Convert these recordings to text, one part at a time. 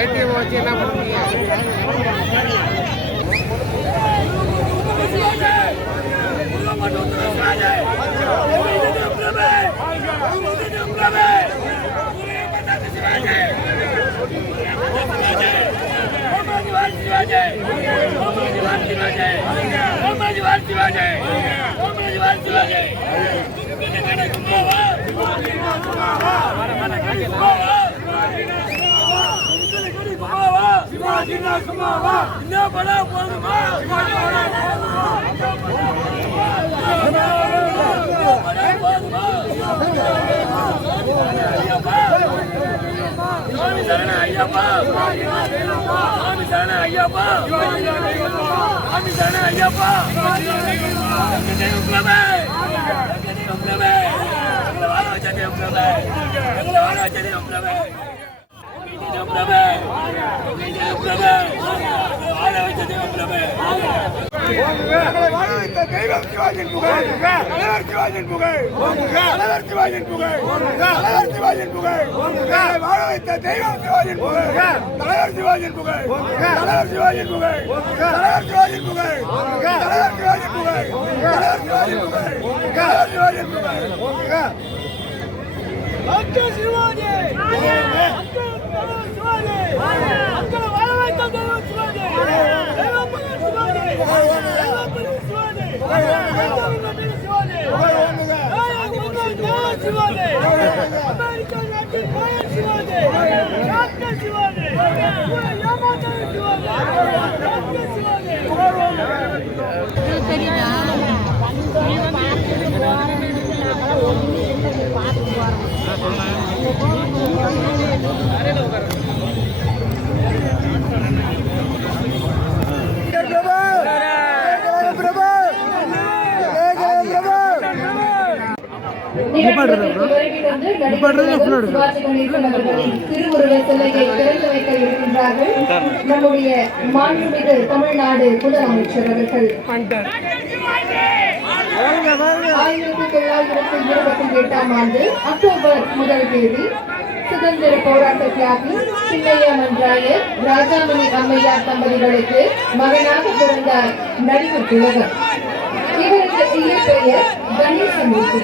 ATM வச்சு என்ன பண்ணுவீங்க? தெய்வம் சிவாஜியின் புகழ், தலைவர் சிவாஜியின் புகழ், தலைவர் சிவாஜியின் புகழ், தலைவர் சிவாஜியின் புகழ், வாழ வைத்த தெய்வம் சிவாஜியின் புகழ், தலைவர் சிவாஜியின் புகழ், தலைவர் சிவாஜியின் புகழ், தலைவர் சிவாஜியின் புகழ், தலைவர் சிவாஜியின் புகழ், தலைவர் சிவாஜியின் புகழ், தலைவர் சிவாஜியின் புகழ். சிவாஜி திருவுருவ சிலையை திறந்து வைக்க இருக்கின்றார்கள் நம்முடைய மாண்புமிகு தமிழ்நாடு முதலமைச்சர் அவர்கள். 1928ஆம் ஆண்டு அக்டோபர் 1 தேதி சுதந்திர போராட்ட தியாகி சின்னையா மன்றாயர் ராஜாமணி அம்மையார் தம்பதிகளுக்கு மகனாக பிறந்தார் நடிகர் திலகர். இவருக்கு இயற்பெயர் கணேசமூர்த்தி.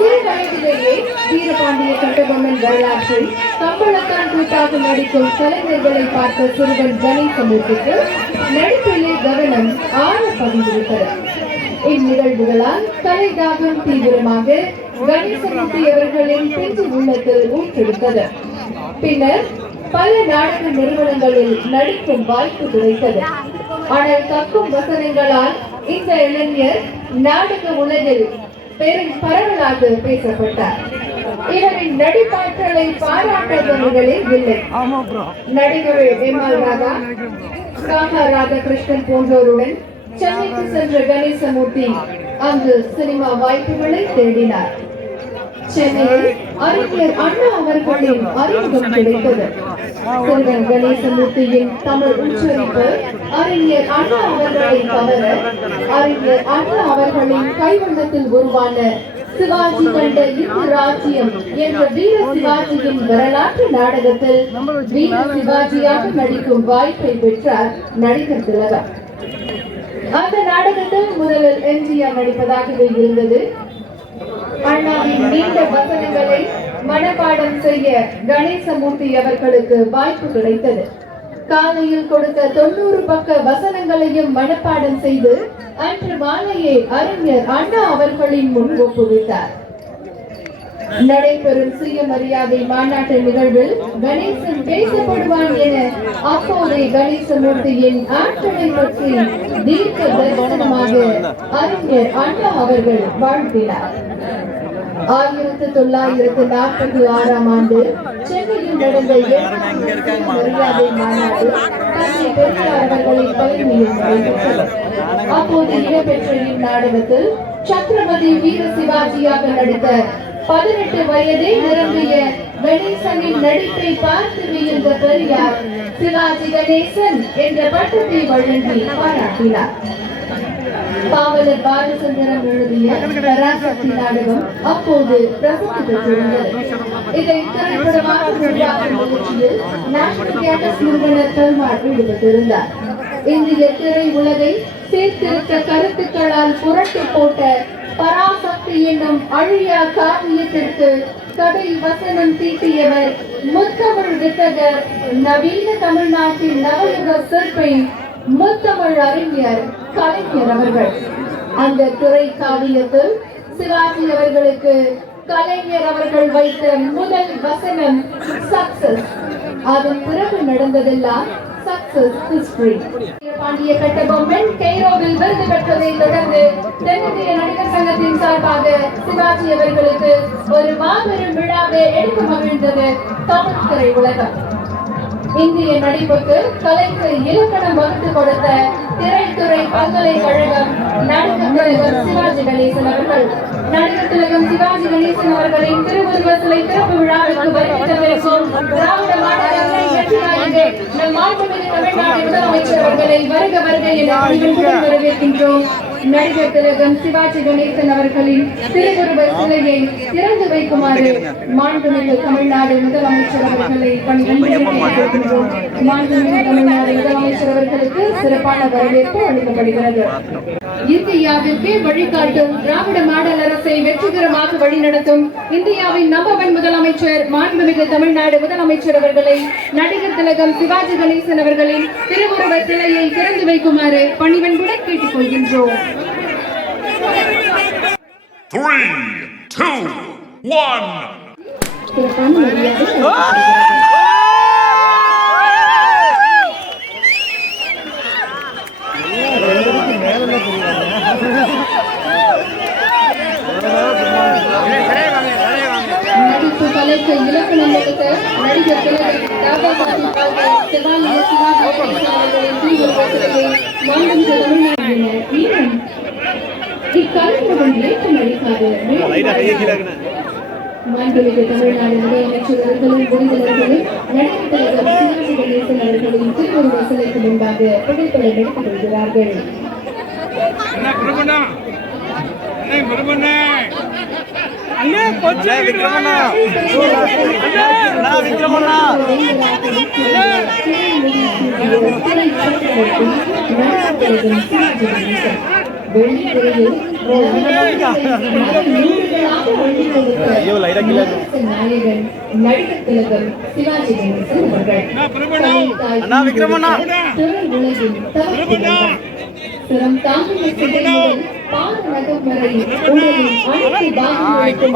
சிறு வயதிலேயே வீரபாண்டிய கட்டபொம்மன் வரலாற்றில் கம்பளத்தான் கூட்டாக நடிக்கும் கலைஞர்களை பார்த்த சிறுவன் கணேசமூர்த்திக்கு நடிப்பிலே கவனம் ஆழ பதிந்துவிட்டது. இந்நிகழ்வுகளால் கலைதாகம் தீவிரமாக கணேசமூர்த்தி அவர்களின் பிஞ்சு உள்ளத்தில் ஊற்றெடுத்தது. பின்னர் பல நாடக நிறுவனங்களில் நடிக்கும் வாய்ப்பு கிடைத்தது. ஆனால் கக்கும் வசனங்களால் இந்த இளைஞர் நாடக உலகில் பெரும் பரவலாக பேசப்பட்டார். இவரின் நடிப்பாற்றலை பாராட்டாதவர்களே இல்லை. நடிகர்கள் எம்.ஆர். ராதா, ராதாகிருஷ்ணன் போன்றோருடன் சென்னைக்கு சென்ற கணேசமூர்த்தி அங்கு சினிமா வாய்ப்புகளை தேடினார். சென்னையில் அறிஞர் அண்ணா அவர்களின் அறிமுகம் கிடைத்தது. சிறுவன் கணேசமூர்த்தியின் தமிழ் உச்சரிப்பு அறிஞர் அண்ணா அவர்களை தவிர அறிஞர் அண்ணா அவர்களின் கைவண்ணத்தில் உருவான சிவாஜி கண்ட இந்து ராஜ்யம் என்ற வீர சிவாஜியின் வரலாற்று நாடகத்தில் வீர சிவாஜியாக நடிக்கும் வாய்ப்பை பெற்றார் நடிகர் திலகர். அந்த நாடகத்தில் முதலில் எம்ஜிஆர் நடிப்பதாகவே இருந்தது. அண்ணாவின் நீண்ட வசனங்களை மனப்பாடம் செய்ய கணேசமூர்த்தி அவர்களுக்கு வாய்ப்பு கிடைத்தது. காலையில் கொடுத்த 90 பக்க வசனங்களையும் மனப்பாடம் செய்து அன்று மாலையே அறிஞர் அண்ணா அவர்களின் முன் ஒப்புவித்தார். நடைபெறும் சுயமரியாதை மாநாட்டு நிகழ்வில் கணேசன் பேசப்படுவான் என அப்போதே கணேசமூர்த்தியின் ஆற்றலை பற்றி தீர்க்க தரிசனமாக அறிஞர் அண்ணா அவர்கள் வாழ்த்தினார். 1946ஆம் ஆண்டு சென்னையில் நடந்த மரியாதை மாநாடு தந்தை பெரியார் அவர்களின் தலைமையில் நடைபெற்றது. அப்போது இடம்பெற்ற இந்நாடகத்தில் சத்ரபதி வீர சிவாஜியாக நடித்த 18 வயதே நிரம்பிய கணேசனின் நடிப்பை பார்த்து வியந்த பெரியார் சிவாஜி கணேசன் என்ற பட்டத்தை வழங்கி பாராட்டினார். பாவலர் பாலச்சந்திரன் எழுதிய பராசக்தி நாடகம் அப்போது பிரசித்தி பெற்றிருந்தது. இதை திரைப்படமாக உருவாக்கும் முயற்சியில் நேஷனல் தியேட்டர்ஸ் நிறுவனர் பெருமாள் ஈடுபட்டிருந்தார். இந்திய திரை உலகை சீர்திருத்த கருத்துக்களால் புரட்டி போட்ட பராசக்தி என்னும் அழியா காவியத்திற்கு கதை வசனம் தீட்டியவர் முத்தமிழ் வித்தகர், நவீன தமிழ்நாட்டின் நவயுக சிற்பி, முத்தமிழ் அறிஞர் கலைஞர் அவர்கள். அந்த துறை காவியத்தில் சிவாஜி அவர்களுக்கு கலைஞர் அவர்கள் வைத்த முதல் வசனம் சக்சஸ். அதன் பிறகு நடந்ததெல்லாம் சக்சஸ் ஹிஸ்டரி. பாண்டிய கட்டபொம்மன் கெய்ரோவில் விருது பெற்றதை தொடர்ந்து தென்னிந்திய நடிகர் சங்கத்தின் சார்பாக சிவாஜி அவர்களுக்கு ஒரு மாபெரும் விழாவை எடுத்து மகிழ்ந்தது தமிழ் திரை உலகம். இந்திய நடிப்புக்கு கலைக்கு இலக்கணம் வகுத்து கொடுத்த திரைத்துறை பல்கலைக்கழகம் நடிகர் திலகம் சிவாஜி கணேசன் அவர்கள். நடிகர் திலகம் சிவாஜி கணேசன் அவர்களின் திருவுருவ சிலை திறப்பு விழாவிற்கு வருகின்றவருக்கும் திராவிட மாடல் வெற்றியாளர்கள் நம் மாண்புமிகு தமிழ்நாடு முதலமைச்சர் அவர்களை வருக வருக என பணிவுடன் வரவேற்கின்றோம். நடிகர் திலகம் சிவாஜி கணேசன் அவர்களின் திருவுருவ சிலையை திறந்து வைக்குமாறு மாண்புமிகு தமிழ்நாடு முதலமைச்சர் அவர்களை பணிவுடன் வரவேற்கின்றோம். மாண்புமிகு தமிழ்நாடு முதலமைச்சர் அவர்களுக்கு சிறப்பான வரவேற்பு அளிக்கப்படுகிறது. இந்தியாவிற்கு வழிகாட்டும் திராவிட மாடல் அரசை வெற்றிகரமாக வழிநடத்தும் இந்தியாவின் நம்பர் 1 முதலமைச்சர் மாண்புமிகு தமிழ்நாடு முதலமைச்சர் அவர்களை நடிகர் திலகம் சிவாஜி கணேசன் அவர்களின் திருவுருவ சிலையை திறந்து வைக்குமாறு பணிவன்புடன் கேட்டுக் கொள்கின்றோம். 3, 2, 1. நடிப்பு கலைக்கு இலக்கணம் வகுத்த நடிகர் திலகம் தாத்தா சாஹிப் பால்கே செவாலிய சிவாஜி கணேசன் அவர்களின் திருவுருவ சிலையை மாண்புமிகு தமிழ்நாட்டினர் வீரன் இக்கலைஞர்கள் ஏற்றம் அளிக்காது மாண்புமிகு தமிழ்நாடு முதலமைச்சர் அவர்களும் விருந்தினர்களும் நடிகர் திலகம் சிவாஜி கணேசன் அவர்களின் திருவுருவ சிலைக்கு முன்பாக புகைப்படம் எடுத்துக் கொள்கிறார்கள். நாயகன் நடிகர் திலகம் சிவாஜி கணேசன் அவர்கள் சிரம் தாங்கிய சிதையுடன் பாத நகம் வரை உடலின் அனைத்து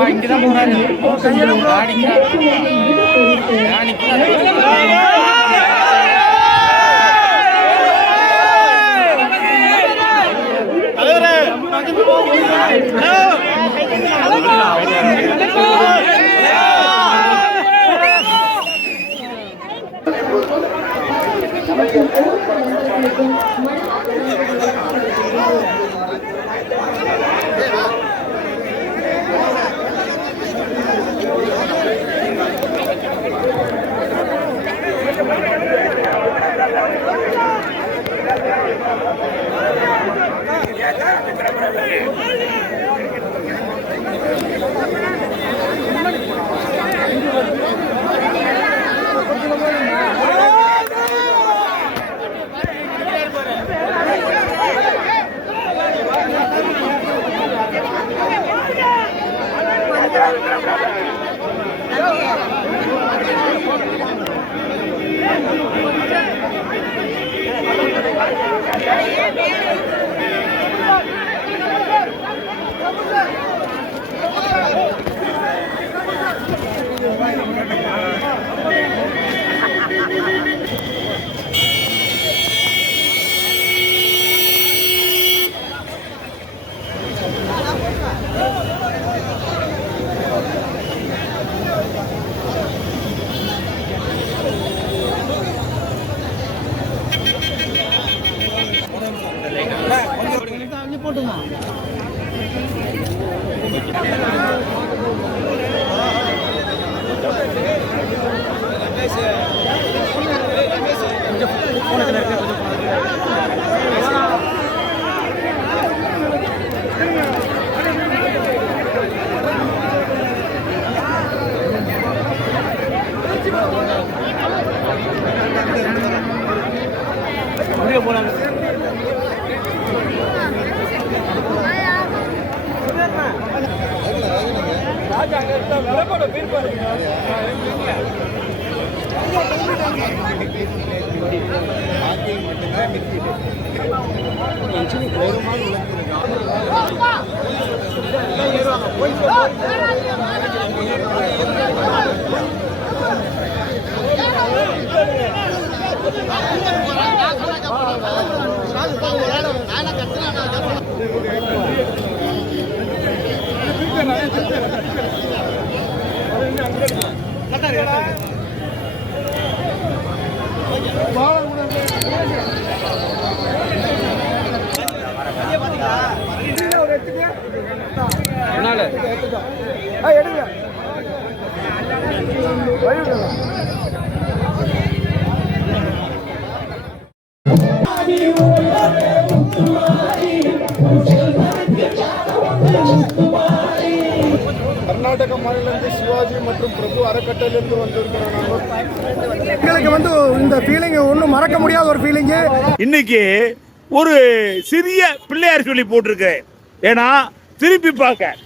கர்நாடக மாநிலத்தில் சிவாஜி மற்றும் பிரபு அறக்கட்டளையிலிருந்து வந்திருக்கிறோம். எங்களுக்கு இந்த ஃபீலிங் ஒன்றும் மறக்க முடியாத ஒரு ஃபீலிங்கு. இன்னைக்கு ஒரு சிறிய பிள்ளையார் சொல்லி போட்டிருக்கு. ஏன்னா திருப்பி பார்க்க